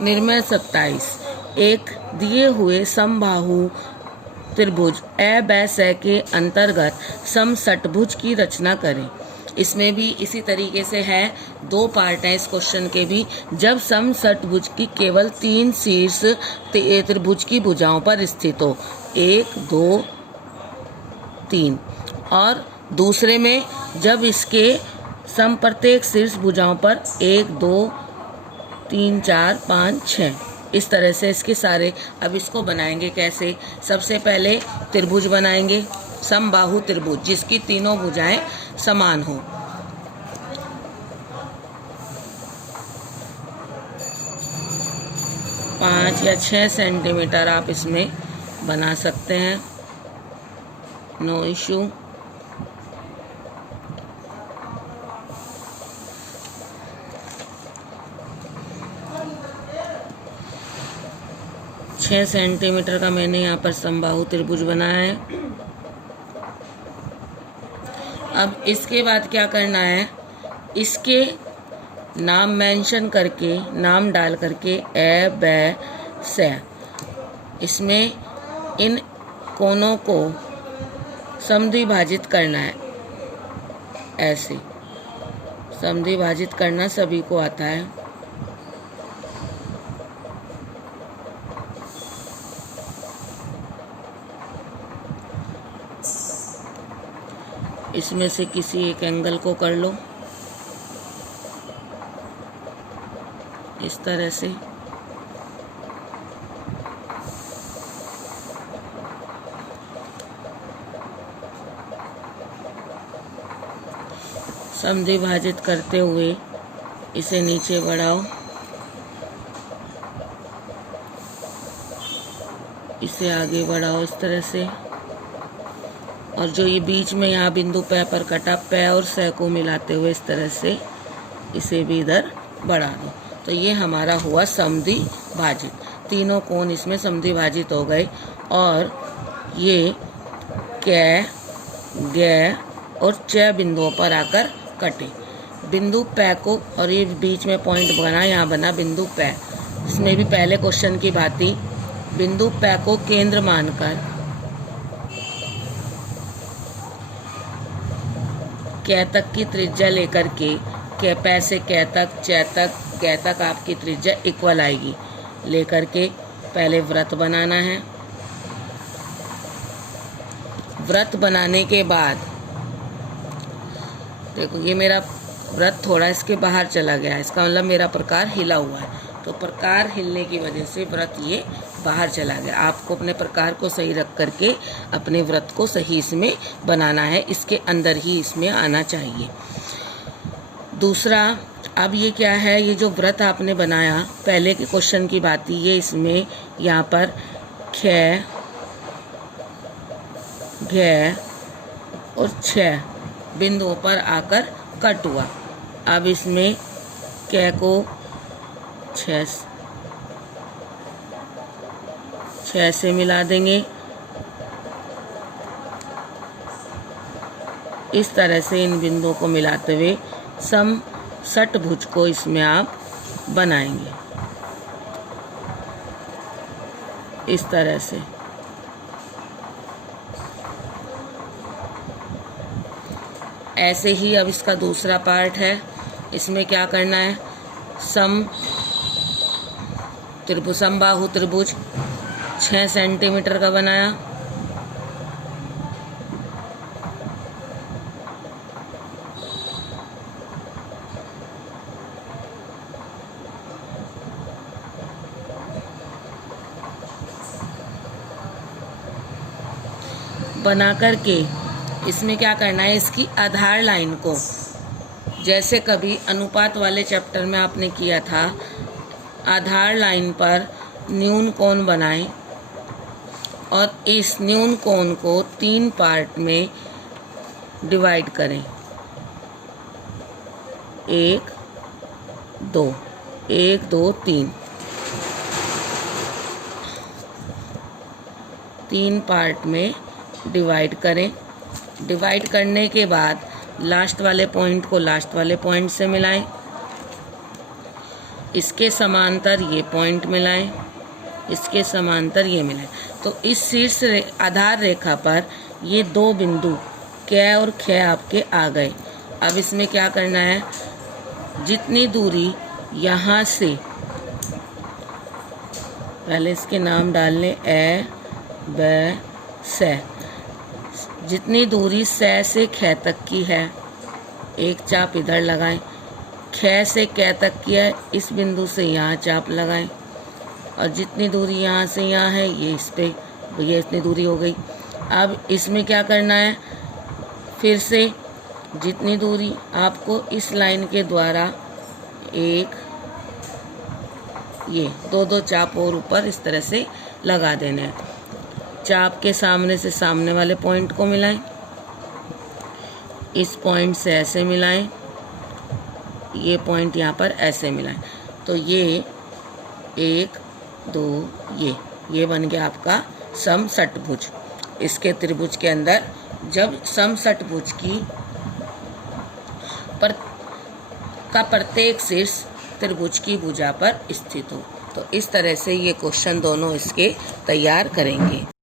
निर्णय 27। एक दिए हुए समबाहु त्रिभुज ए ब स के अंतर्गत समषटभुज की रचना करें। इसमें भी इसी तरीके से है, दो पार्ट हैं इस क्वेश्चन के भी। जब समषटभुज की केवल 3 शीर्ष त्रिभुज की भुजाओं पर स्थित हो, 1 2 3, और दूसरे में जब इसके सम प्रत्येक शीर्ष भुजाओं पर 1 2 3 4 5 6, इस तरह से इसके सारे। अब इसको बनाएंगे कैसे? सबसे पहले त्रिभुज बनाएंगे, समबाहु त्रिभुज जिसकी तीनों भुजाएं समान हो। पाँच या 6 सेंटीमीटर आप इसमें बना सकते हैं, नो इशू। छः सेंटीमीटर का मैंने यहाँ पर समबाहु त्रिभुज बनाया है। अब इसके बाद क्या करना है, इसके नाम मेंशन करके, नाम डाल करके ए ब स, इसमें इन कोनों को समद्विभाजित करना है। ऐसे समद्विभाजित करना सभी को आता है। इसमें से किसी एक एंगल को कर लो इस तरह से। समद्विभाजित करते हुए इसे नीचे बढ़ाओ, इसे आगे बढ़ाओ इस तरह से। और जो ये बीच में यहाँ बिंदु पे पर कटा, पे और स को मिलाते हुए इस तरह से इसे भी इधर बढ़ा दो। तो ये हमारा हुआ समद्विभाजित। तीनों कोण इसमें समद्विभाजित हो गए और ये क, ग और च बिंदुओं पर आकर कटे। बिंदु पे को, और ये बीच में पॉइंट बना, यहाँ बना बिंदु पे। इसमें भी पहले क्वेश्चन की बात थी, बिंदु पे को केंद्र मानकर क तक की त्रिज्या लेकर के, क पे से क तक, च तक, ग तक आपकी त्रिज्या इक्वल आएगी। लेकर के पहले वृत्त बनाना है। वृत्त बनाने के बाद देखो, ये मेरा वृत्त थोड़ा इसके बाहर चला गया है, इसका मतलब मेरा प्रकार हिला हुआ है। तो प्रकार हिलने की वजह से वृत्त ये बाहर चला गया। आपको अपने प्रकार को सही रख करके अपने वृत्त को सही इसमें बनाना है, इसके अंदर ही इसमें आना चाहिए। दूसरा, अब ये क्या है, ये जो वृत्त आपने बनाया, पहले के क्वेश्चन की बात थी, ये इसमें यहाँ पर ख, घ और छ बिंदुओं पर आकर कट हुआ। अब इसमें क को 6 से मिला देंगे। इस तरह से इन बिंदुओं को मिलाते हुए समषटभुज को इसमें आप बनाएंगे इस तरह से। ऐसे ही अब इसका दूसरा पार्ट है, इसमें क्या करना है, समबाहु त्रिभुज 6 सेंटीमीटर का बनाया। बना करके इसमें क्या करना है, इसकी आधार लाइन को, जैसे कभी अनुपात वाले चैप्टर में आपने किया था, आधार लाइन पर न्यून कोण बनाएं और इस न्यून कोण को 3 पार्ट में डिवाइड करें। 1 2 1 2 3 3 पार्ट में डिवाइड करें। डिवाइड करने के बाद लास्ट वाले पॉइंट को लास्ट वाले पॉइंट से मिलाएं। इसके समांतर ये पॉइंट मिलाएं, इसके समांतर ये मिलाएं। तो इस शीर्ष आधार रेखा पर ये दो बिंदु क और ख आपके आ गए। अब इसमें क्या करना है, जितनी दूरी यहाँ से, पहले इसके नाम डाल लें, ए ब स, जितनी दूरी स से ख तक की है, एक चाप इधर लगाएं। ख से क तक की है, इस बिंदु से यहाँ चाप लगाएं। और जितनी दूरी यहाँ से यहाँ है, ये इस पे, ये इतनी दूरी हो गई। अब इसमें क्या करना है, फिर से जितनी दूरी आपको इस लाइन के द्वारा, एक, ये दो दो चाप और ऊपर इस तरह से लगा देने हैं। चाप के सामने से सामने वाले पॉइंट को मिलाएं, इस पॉइंट से ऐसे मिलाएं, ये पॉइंट यहाँ पर ऐसे मिलाएं। तो ये एक, दो, ये बन गया आपका समषटभुज। इसके त्रिभुज के अंदर जब समषटभुज की प्रत्येक शीर्ष त्रिभुज की भुजा पर स्थित हो। तो इस तरह से ये क्वेश्चन दोनों इसके तैयार करेंगे।